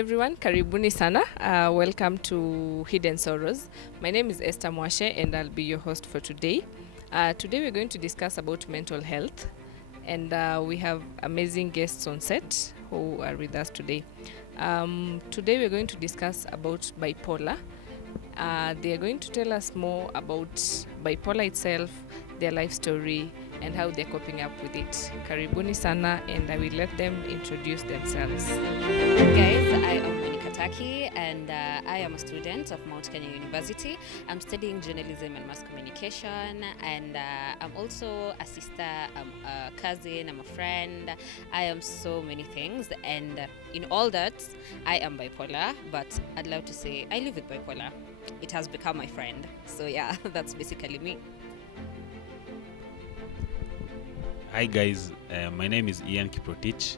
everyone, karibuni sana. Welcome to Hidden Sorrows. My name is Esther Mwashe and I'll be your host for today. Today we're going to discuss about mental health and we have amazing guests on set who are with us today. Today we're going to discuss about bipolar. They are going to tell us more about bipolar itself, their life story, and how they're coping up with it. Karibuni sana, and I will let them introduce themselves. Guys, I am Monica Taki and I am a student of Mount Kenya University. I'm studying journalism and mass communication, and I'm also a sister, I'm a cousin, I'm a friend. I am so many things, and in all that, I am bipolar, but I'd love to say I live with bipolar. It has become my friend. So yeah, that's basically me. Hi guys, my name is Ian Kiprotich.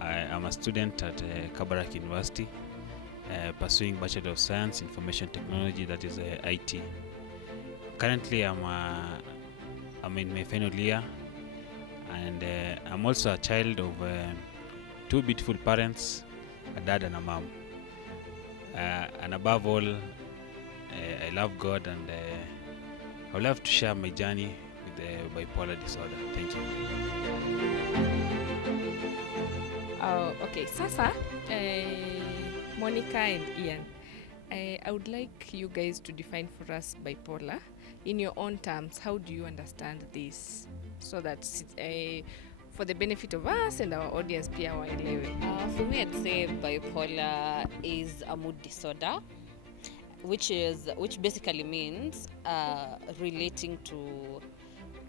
I am a student at Kabarak University, pursuing Bachelor of Science Information Technology, that is IT. Currently I'm in my final year, and I'm also a child of two beautiful parents, a dad and a mom. And above all, I love God, and I would love to share my journey with the bipolar disorder. Thank you. Okay, Sasa, Monica and Ian, I would like you guys to define for us bipolar in your own terms. How do you understand this, so that for the benefit of us and our audience pia waelewe? For me, I'd say bipolar is a mood disorder, which basically means relating to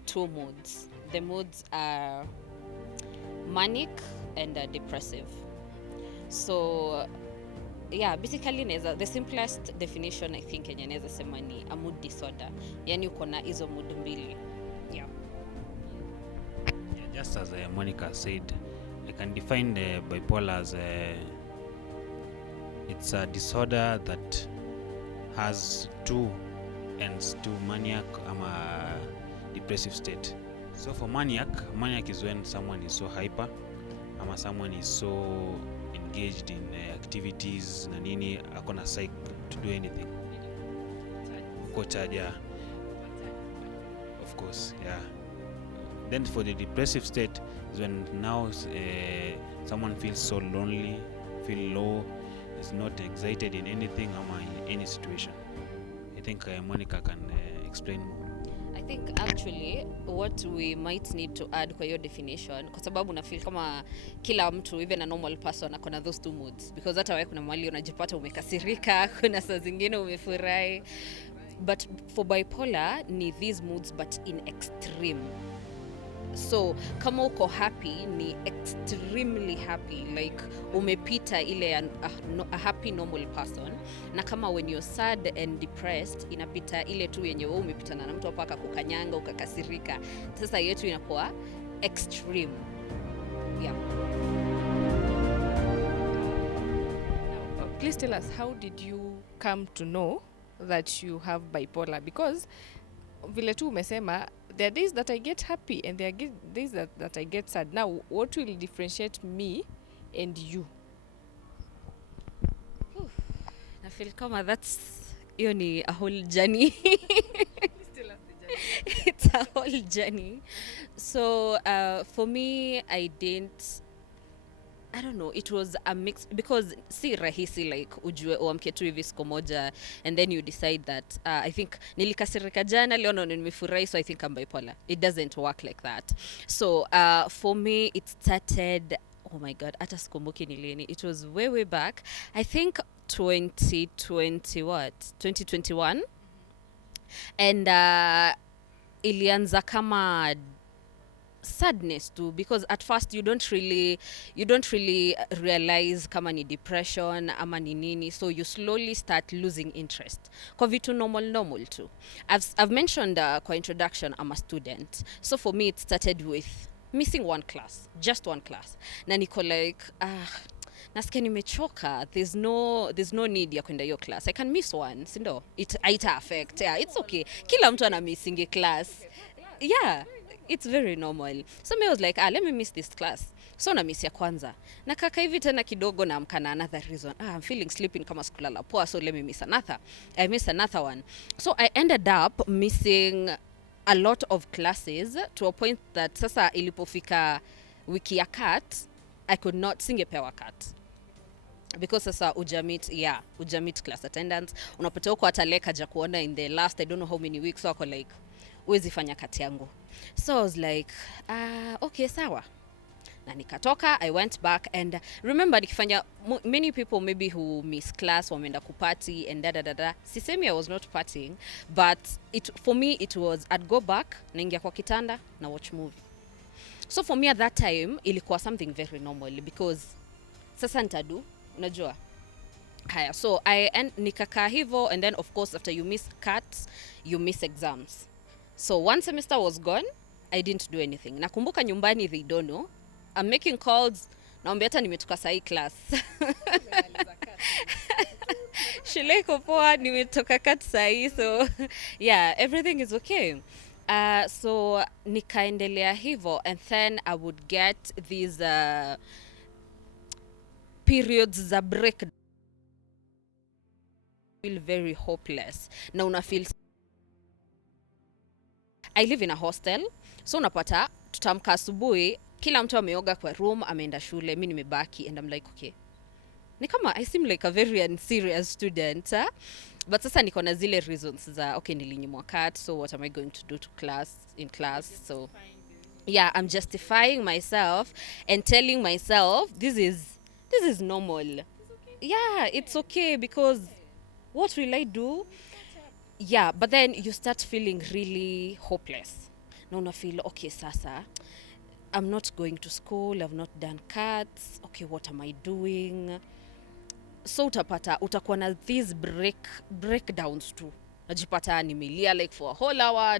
two moods. The moods are manic and depressive. So yeah, basically the simplest definition I think yenye naweza sema ni a mood disorder. Yani uko na hizo mood mbili. Yeah. Just as Monica said, I can define the bipolar as it's a disorder that has two ends, to maniac or depressive state. So for maniac is when someone is so hyper, or someone is so engaged in activities na nini, akona psych to do anything. Kocha, yeah. Of course, yeah. Then for the depressive state is when now someone feels so lonely, feel low, is not excited in anything or in any situation. I think Monica can explain more. I think actually what we might need to add kwa your definition, kwa sababu na feel kama kila mtu, even a normal person, akona those two moods, because hata wewe kuna mahali unajipata umekasirika, kuna saa zingine umefurahi, but for bipolar ni these moods but in extreme. So kama uko happy ni extremely happy, like umepita ile a happy normal person, na kama when you're sad and depressed inapita ile tu yenye wewe umepitana na mtu hapo akakukanyanga ukakasirika. Sasa yetu inakuwa extreme. Yeah. Please tell us, how did you come to know that you have bipolar? Because vile tu umesema, there are days that I get happy and there are days that I get sad. Now, what will differentiate me and you? I feel kama hiyo ni a whole journey. Still have the journey. It's a whole journey. So for me, I don't know, it was a mix, because si rahisi like ujue uamke tu hivi siku moja and then you decide that I think nilikasirika jana leo na nimefurahi, so I think I'm bipolar. It doesn't work like that. So for me it started, oh my god, hata sikumbuki ni lini. It was way back, I think 2021, and ilianza kama sadness too, because at first you don't really realize kama ni depression ama ni nini, so you slowly start losing interest kwa vitu normal too. I've mentioned kwa introduction, I'm a student, so for me it started with missing just one class, na niko like nasikia nimechoka, there's no need ya kwenda hiyo class, I can miss one, sindo, it affect, yeah, it's okay, kila mtu ana missing class, yeah, it's very normal. So me was like, let me miss this class. So na miss ya kwanza na kaka hivi tena kidogo na amka na another reason, I'm feeling sleeping kama sikulala poa, so let me miss another. I miss another one, so I ended up missing a lot of classes to a point that sasa ilipofika wiki ya cut I could not singepewa cut because sasa ujamit class attendance, unapata huko hata leka ja kuona in the last I don't know how many weeks, wako like uwezi fanya kati yangu. So I was like okay sawa, na nikatoka. I went back and remember nikifanya many people maybe who miss class wameenda kuparty and da. Sisemi I was not partying, but for me it was I'd go back, naingia kwa kitanda na watch movie. So for me at that time ilikuwa something very normal because sasa nitadu, unajua haya. So nikakaa hivo, and then of course after you miss cuts you miss exams. So one semester was gone, I didn't do anything. Nakumbuka nyumbani they don't know, I'm making calls, naomba hata nimetoka sahi class. Shule iko poa, nimetoka cut sahi, so yeah, everything is okay. So nikaendelea hivo, and then I would get these periods za break, feel very hopeless na una feel. I live in a hostel, so unapata tutamka asubuhi kila mtu ameoga kwa room ameenda shule, mimi nimebaki, and I'm like okay, ni kama I seem like a very unserious student, huh? But sasa niko na zile reasons za okay nilinyimwa cut, so what am I going to do to in class? So yeah, I'm justifying myself and telling myself this is normal. Yeah, it's okay because what will I do? Yeah, but then you start feeling really hopeless. Na una feel okay sasa I'm not going to school, I've not done cuts, okay what am I doing? So utakuwa na these breakdowns too. Najipata nimelia like for a whole hour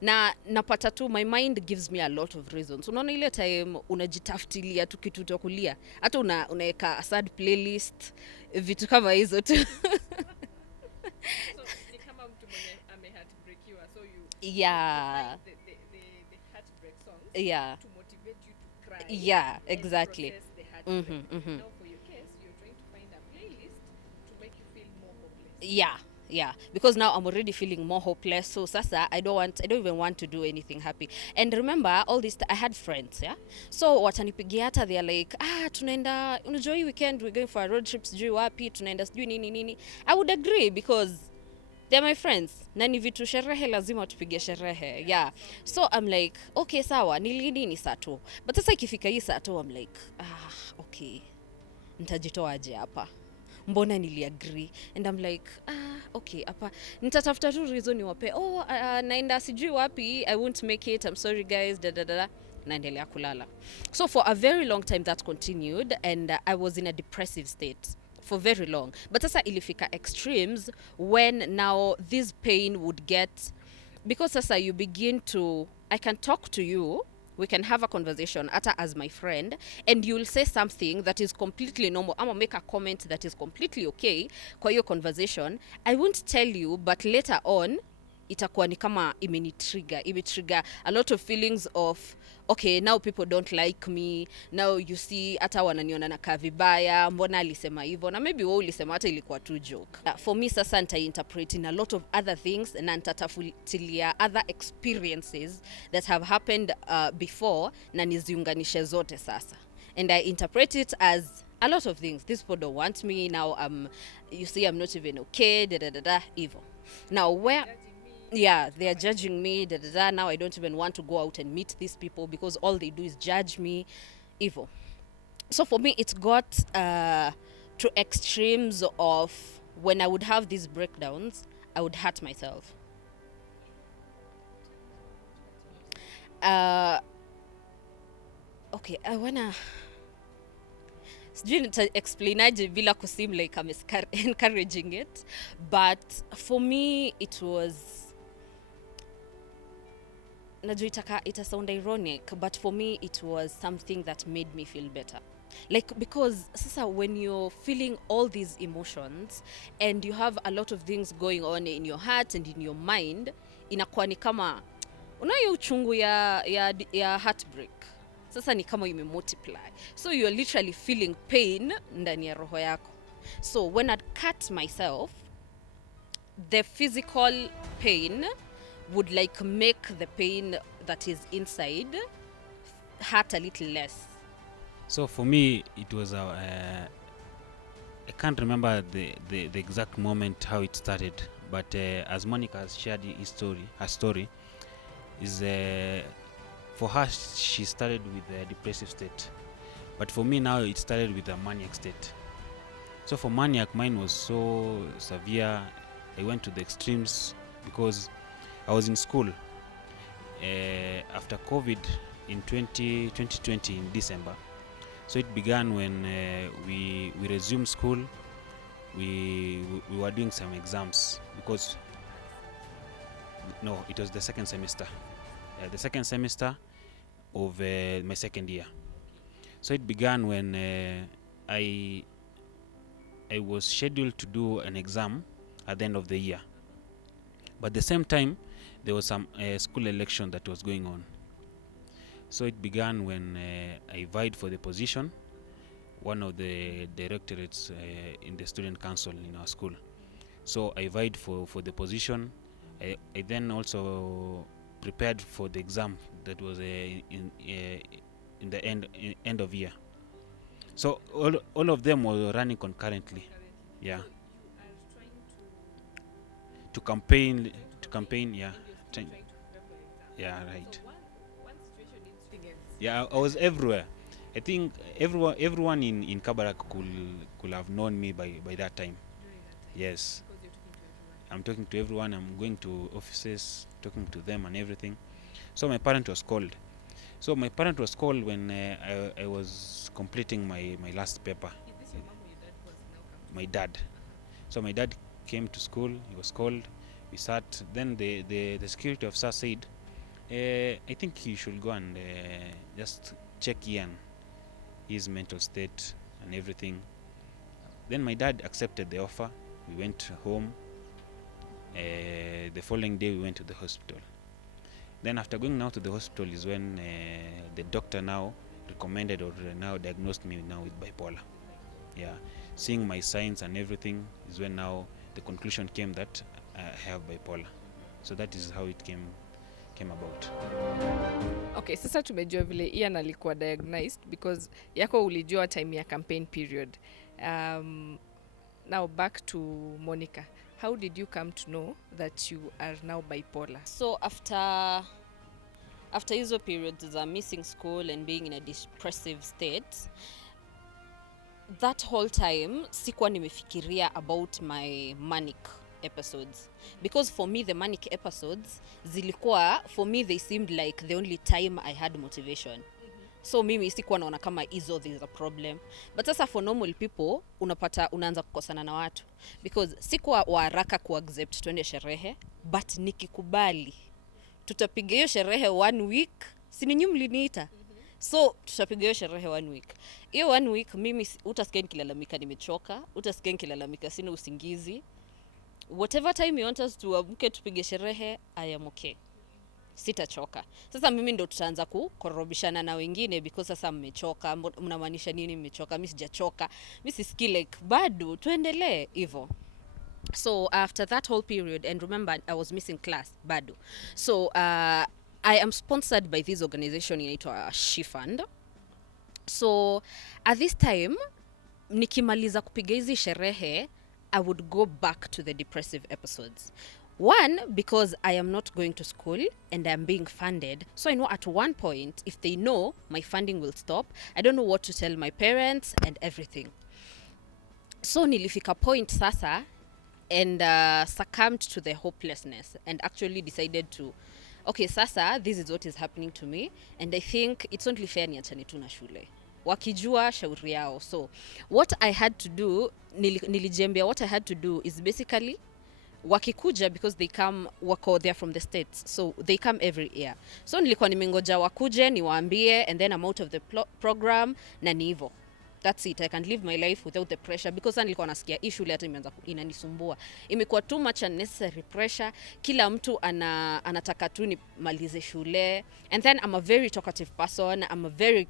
na napata tu my mind gives me a lot of reasons. Unaona ile time unajitafutilia tu kitu cha kulia, hata unaweka a sad playlist, vitu kama hizo tu. So ni kama mtu mwenye ameheartbreakiwa, so you yeah find the heartbreak songs yeah to motivate you to cry. yeah and exactly. process the heartbreak. Mhm. Now for your case, you're trying to find a playlist to make you feel more hopeless. Yeah, because now I'm already feeling more hopeless, so sasa I don't even want to do anything happy. And remember all this I had friends, yeah, so watanipigia hata they are like tunaenda unajua hii weekend we're going for a road trip sijui wapi, tunaenda sijui nini. I would agree because they're my friends na ni vitu sherehe lazima tupige sherehe. Yeah, so I'm like okay sawa, ni saa 2, but sasa ikifika hii saa 2 I'm like okay nitajitoaje hapa, mbona niliagree? And I'm like okay hapa nitatafuta tu reason niwape naenda sijui wapi, I won't make it, I'm sorry guys, naendelea kulala. So for a very long time that continued, and I was in a depressive state for very long. But sasa ilifika extremes when now this pain would get, because sasa you begin to, I can talk to you, we can have a conversation ata as my friend, and you'll say something that is completely normal, ama make a comment that is completely okay kwa hiyo conversation. I won't tell you, but later on itakuwa ni kama imetrigger a lot of feelings of okay, now people don't like me, now you see hata wananiona nakaa vibaya, mbona alisema hivyo, na maybe wewe ulisema hata ilikuwa tu joke. For me sasa nitainterpret in a lot of other things na nitatafutilia other experiences that have happened before na niziunganishe zote sasa, and I interpret it as a lot of things. These people don't want me now, you see I'm not even okay, evil. Now where yeah, they are judging me, now I don't even want to go out and meet these people because all they do is judge me, evil. So for me it got to extremes of when I would have these breakdowns, I would hurt myself. Okay, I wanna sijui nita-explainaje bila kuseem like I'm encouraging it, but for me it was, najua ita sound ironic, but for me it was something that made me feel better. Like, because sasa when you're feeling all these emotions and you have a lot of things going on in your heart and in your mind, inakuwa ni kama unayo uchungu ya heartbreak. sasa ni kama multiply, so you're literally feeling pain ndani ya roho yako. So when I'd cut myself, the physical pain would like make the pain that is inside hurt a little less. So for me, it was I can't remember the exact moment how it started, but as Monica has shared her story is for her she started with a depressive state, but for me now it started with a maniac state. So for maniac, mine was so severe. I went to the extremes because I was in school after COVID in 2020 in December. So it began when we resumed school. We were doing some exams because it was the second semester. The second semester of my second year. So it began when I was scheduled to do an exam at the end of the year. But at the same time, there was some school election that was going on. So it began when I vied for the position, one of the directorates in the student council in our school. So I vied for the position. I then also prepared for the exam that was in the end of year. So all of them were running concurrently. Yeah. To campaign, yeah. Yeah, right. Yeah, I was everywhere. I think everyone in Kabarak could have known me by that time. Yes. I'm talking to everyone. I'm going to offices, talking to them and everything. So my parent was called. When I was completing my last paper. My dad. So my dad came to school. He was called. We sat. Then the security officer said, I think you should go and just check Ian, his mental state and everything. Then my dad accepted the offer. We went home. The following day we went to the hospital. Then after going now to the hospital is when the doctor now recommended or now diagnosed me now with bipolar. Yeah, seeing my signs and everything is when now the conclusion came that I have bipolar. So that is how it came about. Okay, sasa tumejua vile Ian alikuwa diagnosed because yako ulijua time ya campaign period. Now back to Monica. How did you come to know that you are now bipolar? So after hizo periods za missing school and being in a depressive state, that whole time sikuwa nimefikiria about my manic episodes, because for me the manic episodes zilikuwa, for me they seemed like the only time I had motivation. So mimi sikuwa naona kama hizo there's a problem. But sasa for normal people unapata unaanza kukosana na watu, because sikuwa haraka kuaccept twende sherehe, but nikikubali tutapiga hiyo sherehe 1 week, si ninyi mliniita. So tutapiga hiyo sherehe 1 week. Hiyo 1 week mimi utasikia nikilalamika nimechoka, utasikia nikilalamika sina usingizi. Whatever time you want us to amke tupige sherehe, I am okay. Sitachoka. Sasa mimi ndo tutaanza kukorobishana na wengine, because sasa mmechoka, mnamaanisha nini mmechoka? Mimi sijachoka. Mimi sisikii like bado tuendelee hivyo. So after that whole period, and remember I was missing class bado. So I am sponsored by this organization inaitwa She Fund. So at this time nikimaliza kupiga hizi sherehe, I would go back to the depressive episodes. One, because I am not going to school and I'm being funded. So I know at one point, if they know my funding will stop, I don't know what to tell my parents and everything. So nilifika point sasa and succumbed to the hopelessness and actually decided to, okay, sasa, this is what is happening to me, and I think it's only fair niachane tu na shule. Wakijua shauri yao. So what I had to do, nilijembea, what I had to do is basically wakikuja, because they come they're from the States, so they come every year. So nilikuwa nimengoja wakuje niwaambie, and then I'm out of the program na ni hivyo. That's it. I can live my life without the pressure, because sasa nilikuwa nasikia shule hata imeanza inanisumbua. Imekuwa too much unnecessary pressure. Kila mtu anataka tu nimalize shule. And then I'm a very talkative person. I'm a very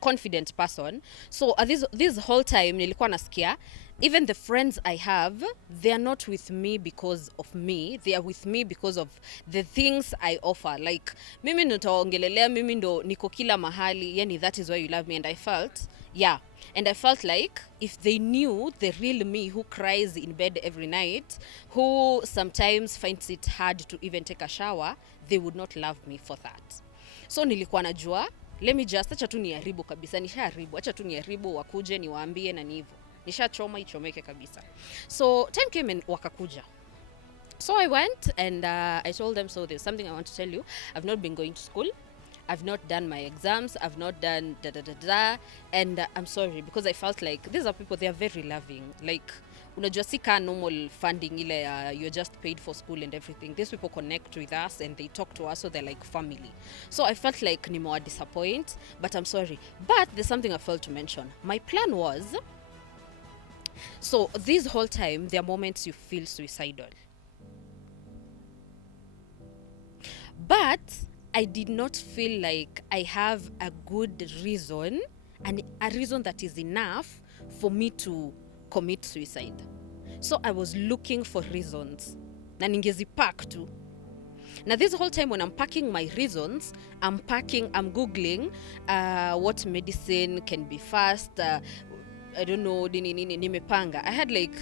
confident person. So this whole time nilikuwa nasikia even the friends I have, they are not with me because of me. They are with me because of the things I offer. Like, mimi nitaongelelea, mimi ndo niko kila mahali, yani that is why you love me. And I felt like if they knew the real me who cries in bed every night, who sometimes finds it hard to even take a shower, they would not love me for that. So nilikuwa najua, let me just, acha tu niharibu kabisa, nishaharibu, acha tu niharibu, wakuje niwaambie na nivo. Nishachoma ichomeke kabisa. So time came and wakakuja. So I went and I told them, so there's something I want to tell you. I've not been going to school. I've not done my exams. I've not done and I'm sorry, because I felt like these are people, they are very loving. Like, unajua sika normal funding ile you're just paid for school and everything. These people connect with us and they talk to us, so they're like family. So I felt like nimewa disappoint, but I'm sorry. But there's something I failed to mention. My plan was, so this whole time, there are moments you feel suicidal. But I did not feel like I have a good reason, and a reason that is enough for me to commit suicide. So I was looking for reasons. Na ningezipack tu. Now this whole time when I'm packing my reasons, I'm Googling what medicine can be fast, I don't know, nimepanga. I had like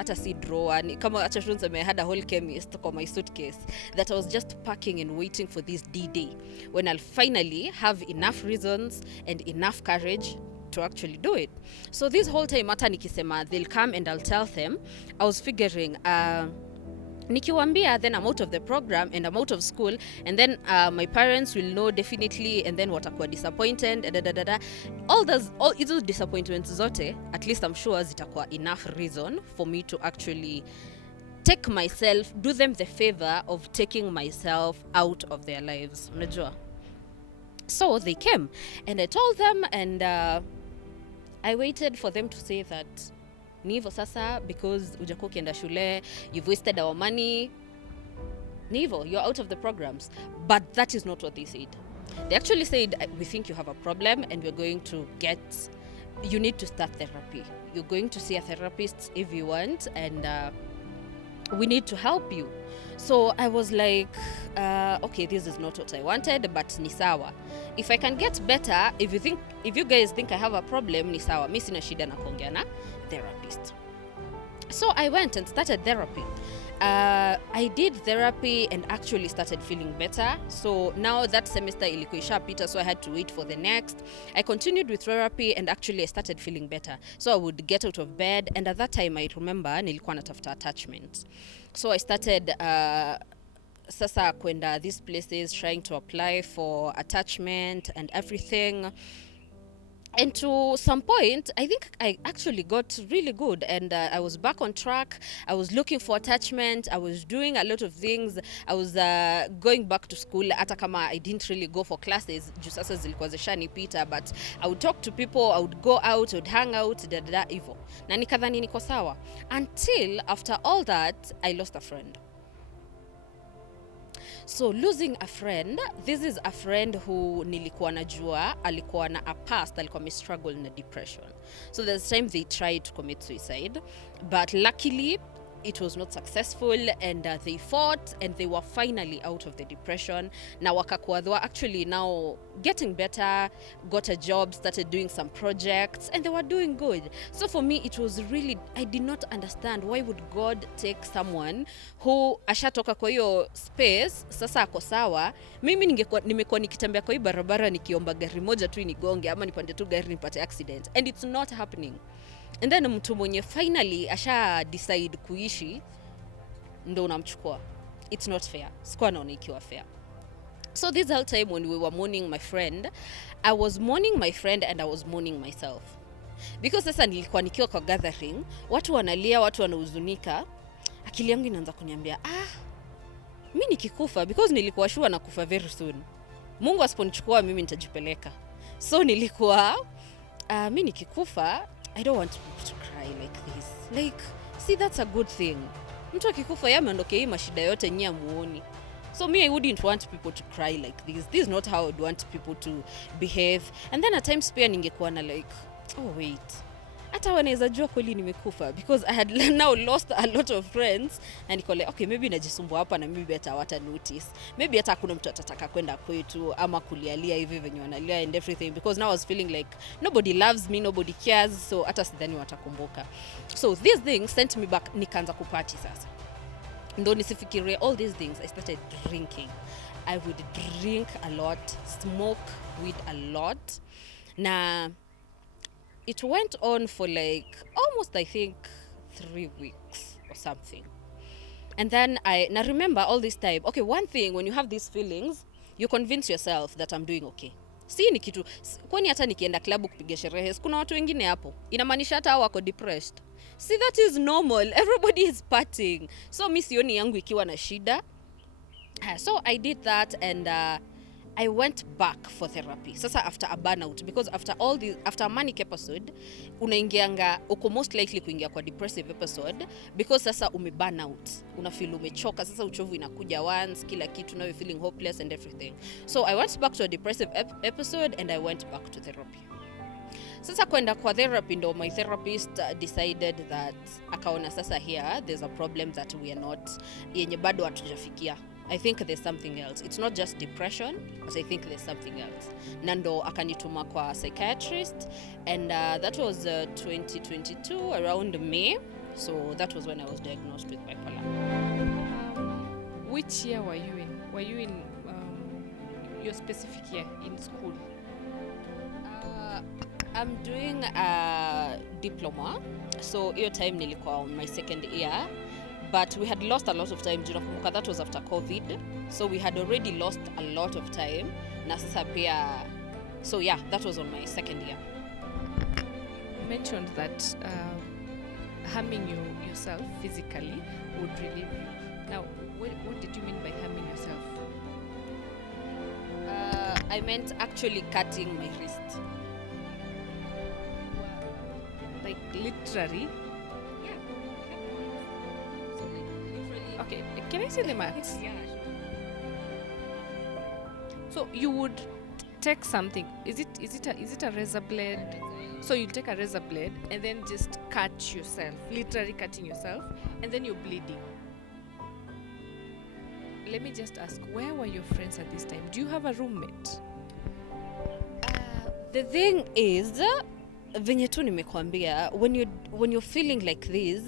ata si drawer, kama acha shunza, I had a whole chemist on my suitcase that I was just packing and waiting for this D-Day when I'll finally have enough reasons and enough courage to actually do it. So this whole time hata nikisema they'll come and I'll tell them, I was figuring nikiwambia, then I'm out of the program and I'm out of school, and then my parents will know definitely, and then watakuwa disappointed, all those disappointments zote, at least I'm sure zitakuwa enough reason for me to actually take myself, do them the favor of taking myself out of their lives. Unajua? So they came and I told them, and I waited for them to say that nivo sasa, because ujakuwa ukienda shule, you've wasted our money, nivo, you're out of the programs. But that is not what they said. They actually said, we think you have a problem and you need to start therapy. You're going to see a therapist if you want, and we need to help you. So I was like, okay, this is not what I wanted, but ni sawa. If I can get better, if you guys think I have a problem, ni sawa. Mi sina shida na kuongea na therapist. So I went and started therapy. I did therapy and actually started feeling better. So now that semester ilikuwa ishapita, so I had to wait for the next. I continued with therapy and actually I started feeling better. So I would get out of bed, and at that time I remember nilikuwa natafuta attachment. So I started sasa kwenda these places trying to apply for attachment and everything. And to some point, I think I actually got really good, and I was back on track. I was looking for attachment. I was doing a lot of things. I was going back to school. Hata kama I didn't really go for classes, juu sasa zilikuwa zishanipita, but I would talk to people, I would go out, I would hang out, hivyo. Na nikadhani niko sawa. Until after all that, I lost a friend. So losing a friend, this is a friend who nilikuwa najua, alikuwa na a past, alikuwa struggle na depression. So there's time they tried to commit suicide, but luckily it was not successful, and they fought and they were finally out of the depression. Na wakakuwa, they were actually now getting better, got a job, started doing some projects, and they were doing good. So for me, it was really, I did not understand why would God take someone who ashatoka kwa hiyo space, sasa ako sawa. Mimi nimekuwa nikitembea kwa hii barabara nikiomba gari moja tu inigonge, ama nipande tu gari nipate accident, and it's not happening. And then mtu mwenye finally asha decide kuishi ndo unamchukua. It's not fair. Sikuwa naona ikiwa fair. So this whole time when we were mourning my friend, I was mourning my friend and I was mourning myself. Because sasa nilikuwa nikiwa kwa gathering, watu wanalia, watu wanahuzunika, akili yangu inaanza kuniambia, mimi nikikufa, because nilikuwa sure nakufa very soon, Mungu asiponichukua mimi nitajipeleka. So nilikuwa mi nikikufa, I don't want people to cry like this. Like, see, that's a good thing. Mtu akikufa yeye ameondokea hii mashida yote nyia muoni. So me, I wouldn't want people to cry like this. This is not how I would want people to behave. And then at times pia ningekuwa na like, oh wait, hata wanaweza jua kweli nimekufa, because I had now lost a lot of friends, and niko like, okay, maybe najisumbua hapa na maybe hata wata notice, maybe hata kuna mtu atataka kwenda kwetu ama kulialia hivi venye wanalia and everything, because now I was feeling like nobody loves me, nobody cares, so hata sidhani watakumbuka. So these things sent me back, nikaanza kupati sasa. Ndo nisifikirie all these things, I started drinking. I would drink a lot, smoke weed a lot. Na it went on for like almost, I think, 3 weeks or something. And then I remember all this time, okay, one thing, when you have these feelings, you convince yourself that I'm doing okay. Si ni kitu, kwani hata nikienda klabu kupiga sherehe, kuna watu wengine hapo, inamaanisha hata hao wako depressed. See, that is normal. Everybody is partying. So mi sioni yangu ikiwa na shida. So I did that, and I went back for therapy. Sasa after a burnout, because after a manic episode, unaingianga, uko most likely kuingia kwa depressive episode, because sasa burn out. Unafeel umechoka, sasa uchovu inakuja once, kila kitu, now you're feeling hopeless and everything. So I went back to a depressive episode, and I went back to therapy. Sasa kwenda kwa therapy, ndo my therapist decided that akaona sasa here there's a problem that we are not, yenye bado hatujafikia. I think there's something else. It's not just depression, but I think there's something else. Nando akanituma kwa psychiatrist, and that was 2022 around May. So that was when I was diagnosed with bipolar. Which year were you in? Were you in your specific year in school? I'm doing a diploma, so your time nilikuwa on my second year, but we had lost a lot of time. Nakumbuka that was after COVID, so we had already lost a lot of time. Na sasa pia, so yeah, that was on my second year. You mentioned that harming yourself physically would relieve you. Now, what did you mean by harming yourself? I meant actually cutting my wrist. Like literally? Yeah. So like literally. Okay, can I see the marks? Yeah. So you would take something. Is it a razor blade? So you take a razor blade and then just cut yourself, literally cutting yourself, and then you're bleeding. Let me just ask, where were your friends at this time? Do you have a roommate? The thing is, venye tu nimekuambia, when you're feeling like this,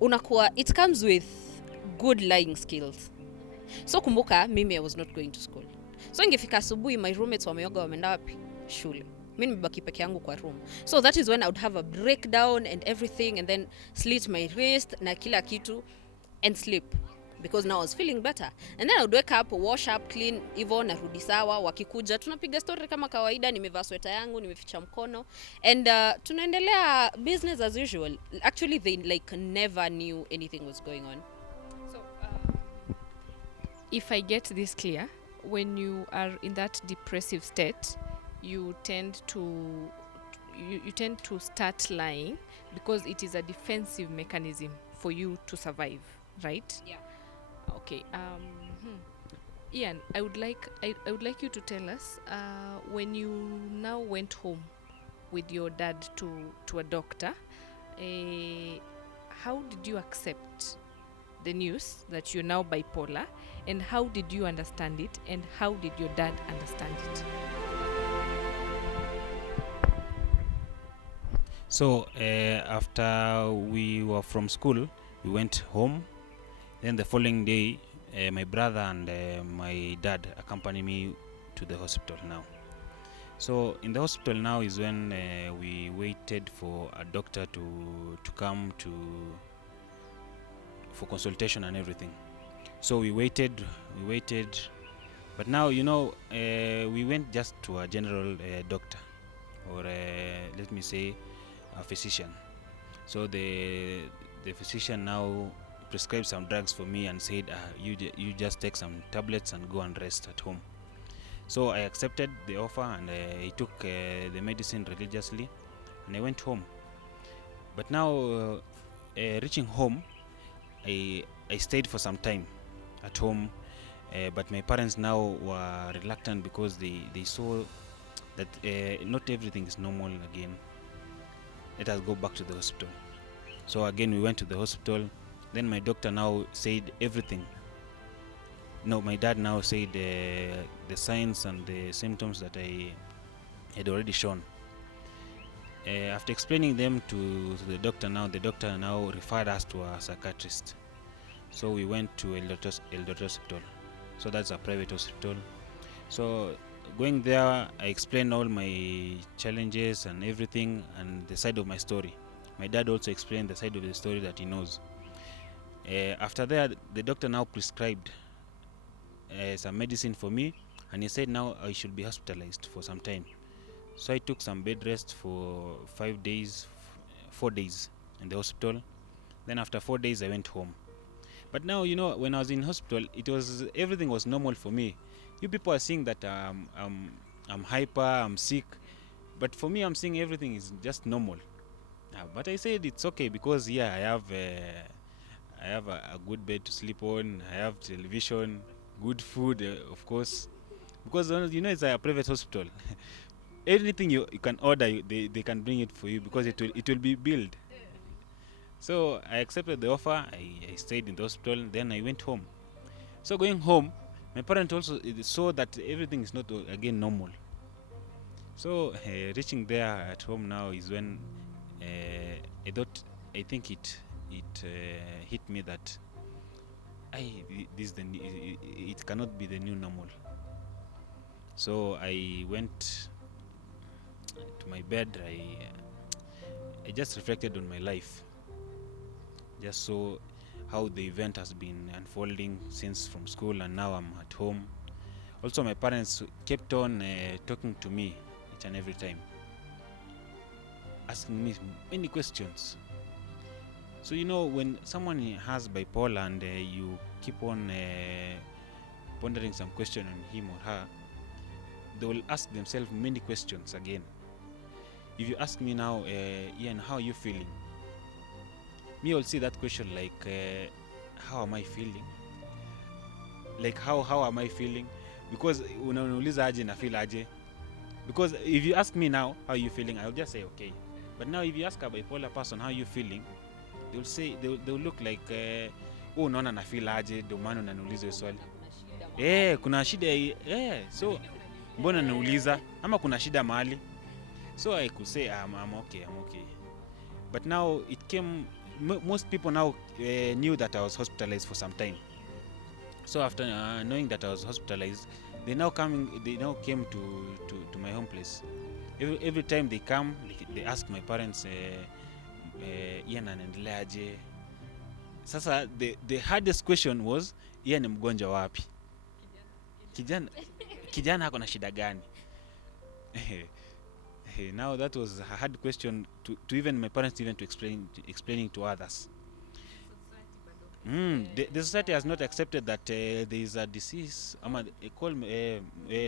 unakuwa, it comes with good lying skills. So kumbuka, mimi I was not going to school. So ingefika asubuhi, my roommates wameoga, wameenda wapi? Shule. Mimi nimebaki peke yangu kwa room. So that is when I would have a breakdown and everything, and then slit my wrist na kila kitu and sleep, because now I was feeling better. And then I would wake up, wash up, clean, hivyo narudi sawa, wakikuja tunapiga story kama kawaida, nimevaa sweta yangu, nimeficha mkono, and tunaendelea business as usual. Actually they like never knew anything was going on. So if I get this clear, when you are in that depressive state, you tend to start lying because it is a defensive mechanism for you to survive, right? Yeah. Okay. Ian, I would like you to tell us when you now went home with your dad to a doctor, how did you accept the news that you're now bipolar, and how did you understand it, and how did your dad understand it? So after we were from school, we went home. Then the following day, my brother and my dad accompanied me to the hospital now. So in the hospital now is when we waited for a doctor to come for consultation and everything. So we waited, but now we went just to a general doctor, or let me say a physician. So the physician now prescribed some drugs for me and said, you just take some tablets and go and rest at home. So I accepted the offer, and I took the medicine religiously, and I went home. But now, reaching home, I stayed for some time at home, but my parents now were reluctant because they saw that not everything is normal again. Let us go back to the hospital. So again we went to the hospital. Then my doctor now said everything. No, my dad now said the signs and the symptoms that I had already shown. After explaining them to the doctor now referred us to a psychiatrist. So we went to Eldoret Hospital. So that's a private hospital. So going there, I explained all my challenges and everything and the side of my story. My dad also explained the side of the story that he knows. After that, the doctor now prescribed some medicine for me, and he said now I should be hospitalized for some time. So I took some bed rest for 4 days in the hospital. Then after 4 days I went home. But now, when I was in hospital, everything was normal for me. You people are seeing that I'm hyper, I'm sick, but for me I'm seeing everything is just normal. But I said it's okay because I have a good bed to sleep on, I have television, good food, of course, because it's a private hospital. Anything you can order, they can bring it for you because it will be billed. So I accepted the offer. I stayed in the hospital. Then I went home. So going home, my parents also saw that everything is not again normal. So reaching there at home now is when I think it hit me that it cannot be the new normal. So I went to my bed. I just reflected on my life, just saw how the event has been unfolding since from school, and now I'm at home. Also, my parents kept on talking to me each and every time, asking me many questions. So when someone has bipolar and you keep on pondering some question on him or her, they will ask themselves many questions again. If you ask me now, Ian, how are you feeling? Me will see that question like, how am I feeling? Like how am I feeling? Because unauliza aje na feel aje. Because if you ask me now, how are you feeling, I'll just say okay. But now if you ask a bipolar person how are you feeling, they'll look like, unaona na feel aje, ndio maana unaniuliza hiyo swali. Kuna shida so mbona nauliza ama kuna shida mahali? So I could say I'm okay. But now it came, most people now knew that I was hospitalized for some time. So after knowing that I was hospitalized, they now came to my home place. Every time they come, they ask my parents, Ian anaendelea aje? Sasa the hardest question was, Ian ni mgonjwa wapi? Kijana ako na shida gani? Now that was a hard question to even my parents to explaining to others. The society has not accepted that there is a disease called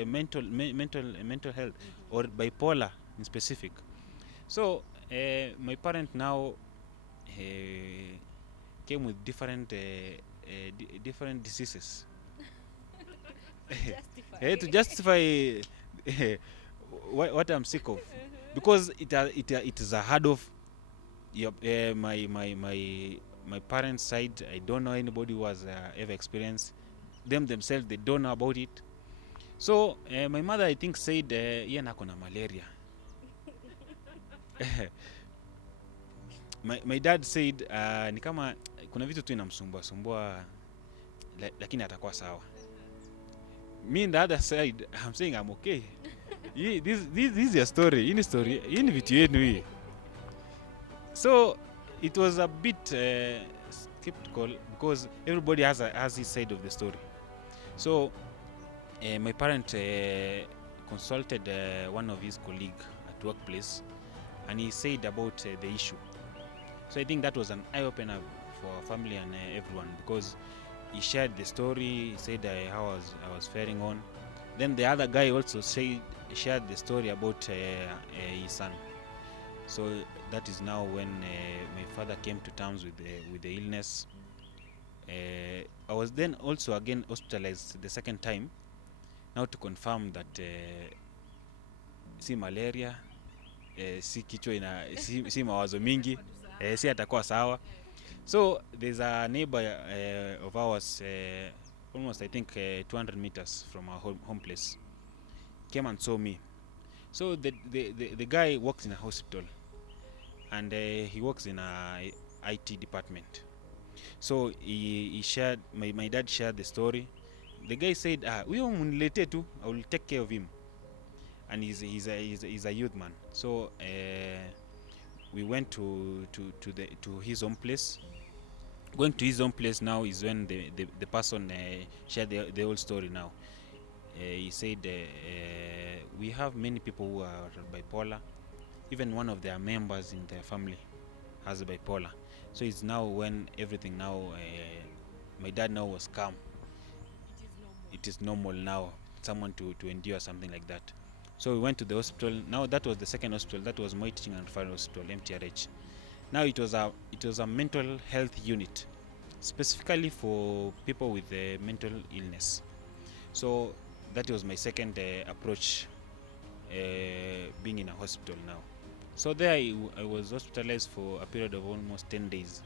mental health or bipolar in specific. So my parents now came with different diseases to justify what I'm sick of, because it is a hard of my parents' side. I don't know anybody who has ever experienced themselves. They don't know about it. So my mother, I think, said Ian ako na malaria. My dad said ni kama kuna vitu tu inamsumbua lakini atakuwa sawa. Me on the other side, I'm saying I'm okay. This is your story. Hii ni vitu yenu hii. So it was a bit skeptical because everybody has his side of the story. So my parent consulted one of his colleagues at workplace, and he said about the issue. So I think that was an eye-opener for our family and everyone, because he shared the story. He said how I was faring on, Then the other guy also shared the story about his son. So that is now when my father came to terms with the illness. I was then also again hospitalized the second time, now to confirm that si malaria, si kichwa si mawazo mingi, si atakuwa sawa. So there's a neighbor of ours, almost I think 200 meters from our home place, came and saw me. So the guy works in a hospital, and he works in a IT department. So he shared, my dad shared the story. The guy said, huyo mniletee tu, I will take care of him. And he's a youth man. So we went to his home place. Going to his own place now is when the person shared the whole story now. He said, we have many people who are bipolar. Even one of their members in their family has bipolar. So it's now when everything now, my dad now was calm. It is normal now, someone to endure something like that. So we went to the hospital. Now that was the second hospital. That was Moi Teaching and Referral Hospital, MTRH. Now it was a mental health unit, specifically for people with mental illness. So that was my second approach, being in a hospital now. So there I was hospitalized for a period of almost 10 days.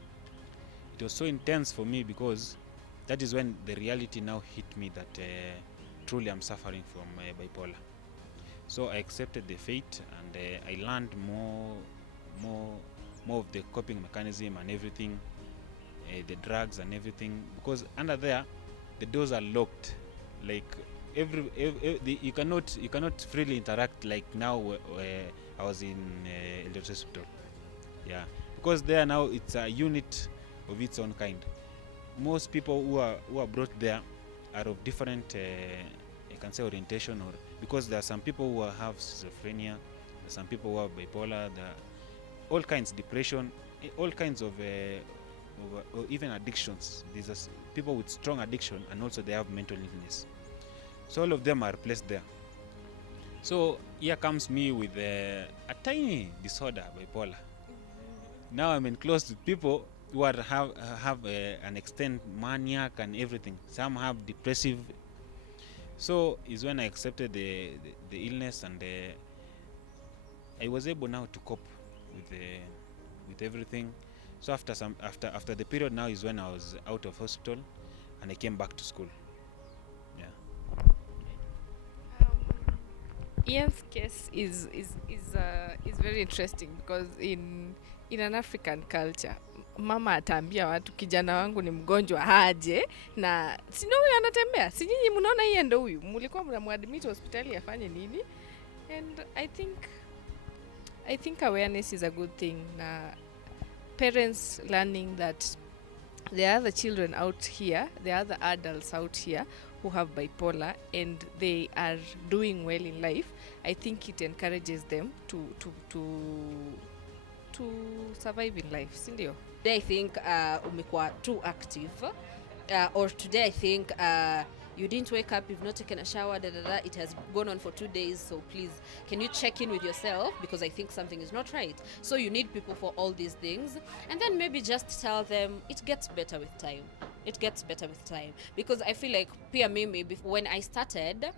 It was so intense for me because that is when the reality now hit me that truly I'm suffering from bipolar. So I accepted the fate, and I learned more of the coping mechanism and everything, the drugs and everything, because under there the doors are locked. Like you cannot freely interact like now I was in the hospital. Yeah, because there now it's a unit of its own kind. Most people who are brought there are of different I can say orientation, or because there are some people who have schizophrenia, there are some people who have bipolar, there are all kinds, depression, all kinds of or even addictions. These are people with strong addiction, and also they have mental illness. So all of them are placed there. So here comes me with a tiny disorder, bipolar. Now I'm enclosed with people who have an extent maniac and everything. Some have depressive. So is when I accepted the illness, and I was able now to cope with everything. So after the period now is when I was out of hospital and I came back to school. Ian's case is very interesting because in an African culture, mama ataambia watu kijana wangu ni mgonjwa haje, na sino huyu anatembea, si nyinyi mnaona yeye ndo huyu, mlikuwa mnamuadmit hospitali afanye nini? And I think awareness is a good thing, na parents learning that there are other children out here, there are other adults out here who have bipolar and they are doing well in life. I think it encourages them to survive in life, sindio? Today I think umekuwa too active, or today I think you didn't wake up, you've not taken a shower, it has gone on for 2 days, so please can you check in with yourself, because I think something is not right. So you need people for all these things, and then maybe just tell them it gets better with time. It gets better with time, because I feel like pia mimi when I started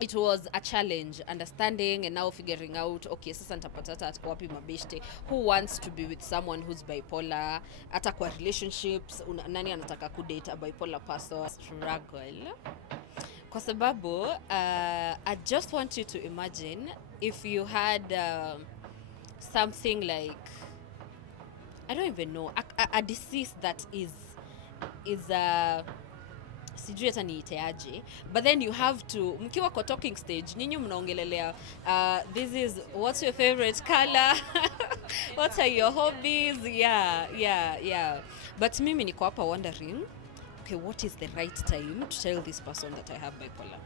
it was a challenge understanding and now figuring out, okay, sasa nitapata hata wapi mabeshte, who wants to be with someone who's bipolar, hata kwa relationships nani anataka kudate a bipolar person. Struggle kwa sababu I just want you to imagine if you had something like, I don't even know, a disease that is sijui hata niiteaje, but then you have to, mkiwa kwa talking stage nyinyi mnaongelelea this is what's your favorite color what are your hobbies, yeah, but mimi niko hapa wondering, okay, what is the right time to tell this person that I have bipolar?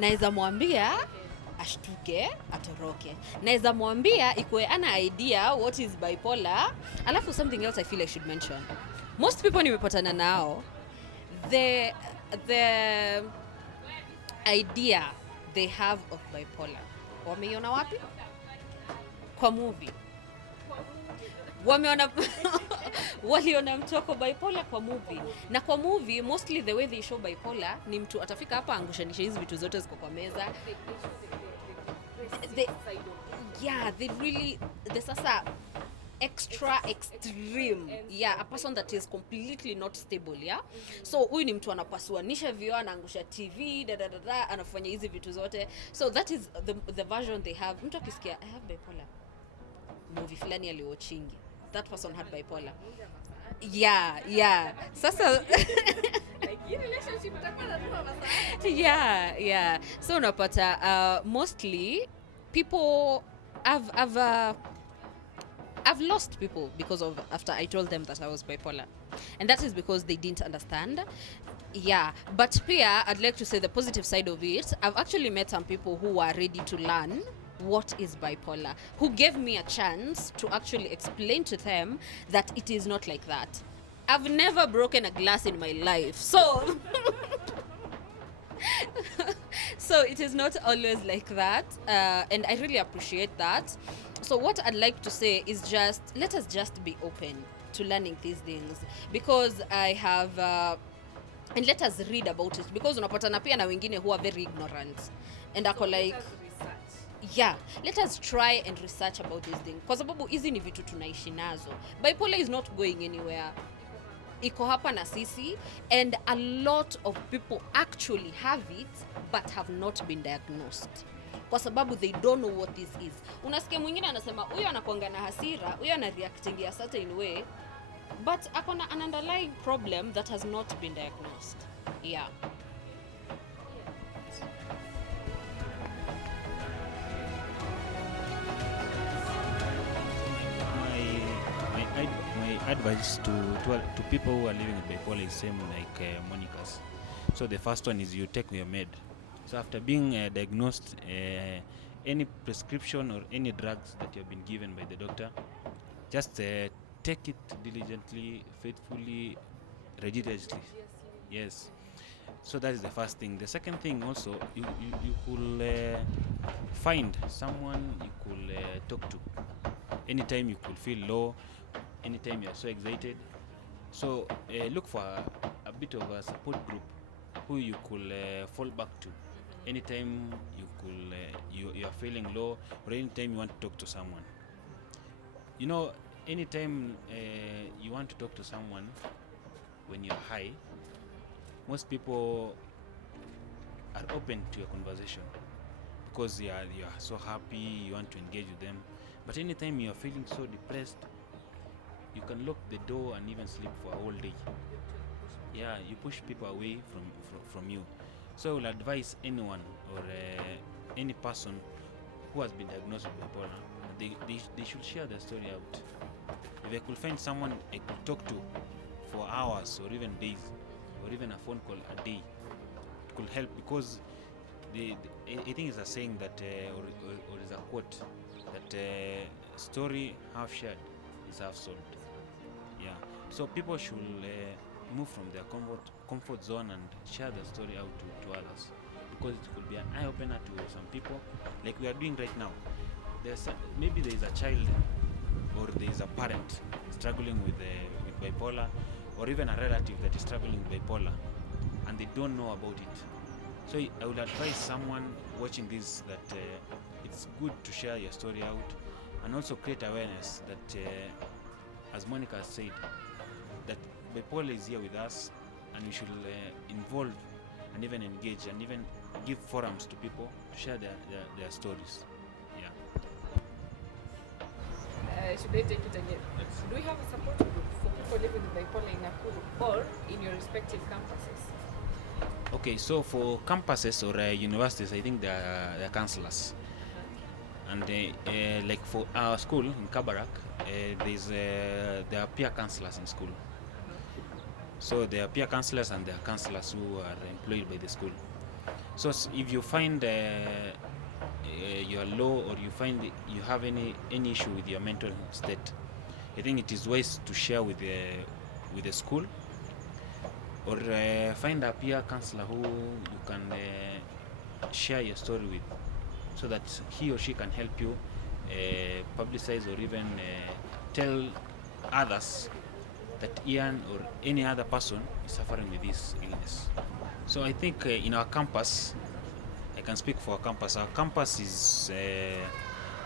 Naweza mwambia ashtuke atoroke, naweza mwambia ikuwe ana idea what is bipolar. Alafu something else I feel I should mention, most people nimepatana nao, the idea they have of bipolar wameiona wapi? Kwa movie. Wameona waliona mtoko bipolar kwa movie, na kwa movie mostly the way they show bipolar ni mtu atafika hapa angushanisha hizi vitu zote ziko kwa meza. They really sasa extra extreme, a person that is completely not stable, so huyu ni mtu anapasuanisha vioo, anaangusha TV anafanya hizi vitu zote. So that is the version they have. Mtu akisikia I have bipolar, movie fulani aliwatchingi, that person had bipolar. Sasa so unapata mostly people I've lost people because of after I told them that I was bipolar, and that is because they didn't understand. But pia I'd like to say the positive side of it. I've actually met some people who are ready to learn what is bipolar, who gave me a chance to actually explain to them that it is not like that. I've never broken a glass in my life, so so it is not always like that, and I really appreciate that. So what I'd like to say is just let us just be open to learning these things, because I have and let us read about it, because unapatana pia na wengine who are very ignorant and ako like let us try and research about this thing, kwa sababu hizi ni vitu tunaishi nazo. Bipolar is not going anywhere, iko hapa na sisi, and a lot of people actually have it but have not been diagnosed, kwa sababu they don't know what this is. Unasikia mwingine anasema huyo anakuanga na hasira, huyo ana reacting a certain way, but akona an underlying problem that has not been diagnosed. My advice to people who are living with bipolar is same like Monica's. So the first one is you take your med. So after being diagnosed, any prescription or any drugs that you have been given by the doctor, just take it diligently, faithfully, religiously. Yes. So that is the first thing. The second thing also, you could find someone you could talk to. Anytime you could feel low, anytime you are so excited. So look for a bit of a support group who you could fall back to. Anytime you could you are feeling low, or anytime you want to talk to someone. You know, anytime you want to talk to someone when you're high, most people are open to a conversation because you are so happy, you want to engage with them. But anytime you are feeling so depressed, you can lock the door and even sleep for a whole day. You push people away from you. So I will advise anyone or any person who has been diagnosed with bipolar, they should share their story out. If I could find someone I could talk to for hours or even days, or even a phone call a day, it could help, because I think it's a saying that or is a quote that story half shared is half sold. So people should move from their comfort zone and share the story out to others, because it could be an eye opener to some people, like we are doing right now. Maybe there is a child or there is a parent struggling with bipolar, or even a relative that is struggling with bipolar, and they don't know about it. So I would advise someone watching this that it's good to share your story out, and also create awareness that, as Monica has said, that bipolar is here with us, and we should involve and even engage and even give forums to people to share their stories. Should I take it again? Yes. Do we have a support group for people living with bipolar in Nakuru or in your respective campuses? Okay, so for campuses or universities, I think there are counselors. And like for our school in Kabarak, there are peer counselors in school. So there are peer counselors and there are counselors who are employed by the school. So if you find you are low, or you find you have any issue with your mental state, I think it is wise to share with the school, or find a peer counselor who you can share your story with, so that he or she can help you publicize or even tell others that Ian or any other person is suffering with this illness. So I think in our campus, I can speak for our campus. Our campus is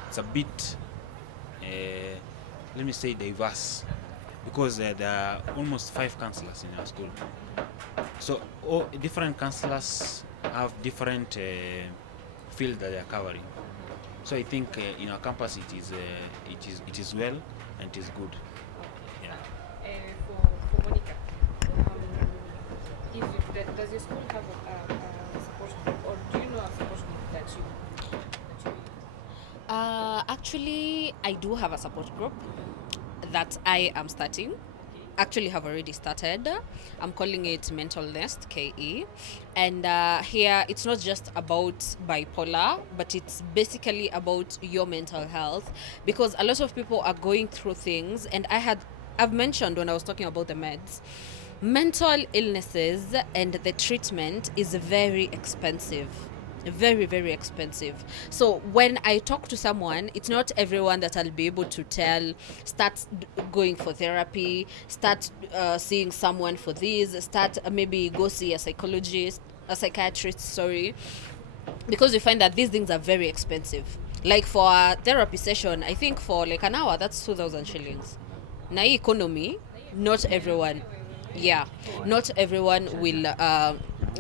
it's a bit, let me say, diverse, because there are almost 5 counselors in our school. So all different counselors have different field that they are covering. So I think in our campus it is well and it is good. Yeah. For Monica, does your school have a support group, or do you know a support group that you Actually, I do have a support group that I am starting. Actually, have already started. I'm calling it Mental Nest KE, and here it's not just about bipolar, but it's basically about your mental health, because a lot of people are going through things, and I've mentioned when I was talking about the meds, mental illnesses and the treatment is very expensive, very very expensive. So when I talk to someone, it's not everyone that I'll be able to tell start going for therapy, start seeing someone for this, start maybe go see a psychiatrist, sorry, because we find that these things are very expensive. Like for a therapy session, I think for like an hour, that's 2,000 shillings. Na hii economy, not everyone, yeah, not everyone will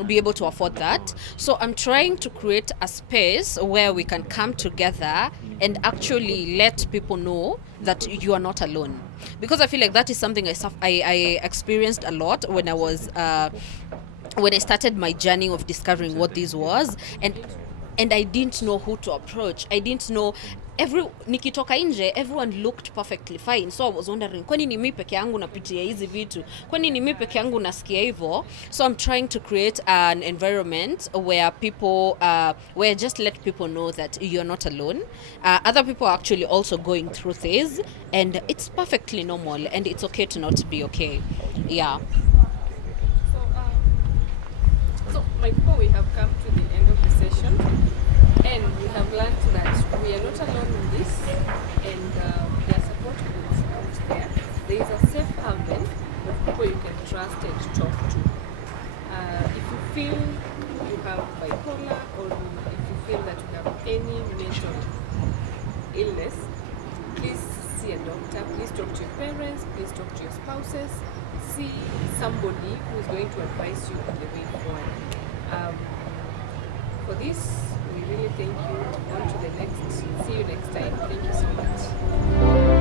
be able to afford that. So I'm trying to create a space where we can come together and actually let people know that you are not alone, because I feel like that is something I experienced a lot when I started my journey of discovering what this was, and I didn't know who to approach. I didn't know nikitoka nje everyone looked perfectly fine, so I was wondering, kwani ni mimi peke yangu napitia hizi vitu, kwani ni mimi peke yangu nasikia hivyo? So I'm trying to create an environment where people where just let people know that you're not alone. Other people are actually also going through things, and it's perfectly normal, and it's okay to not be okay. Yeah. So, my people, we have come to the end of the session, and we have learned that we are not alone in this, and there are support groups out there. There is a safe haven of people you can trust and talk to. If you feel you have bipolar, or if you feel that you have any mental illness, please see a doctor, please talk to your parents, please talk to your spouses, see somebody who is going to advise you on the way forward. For this, we really thank you. On to the next. See you next time. Thank you so much.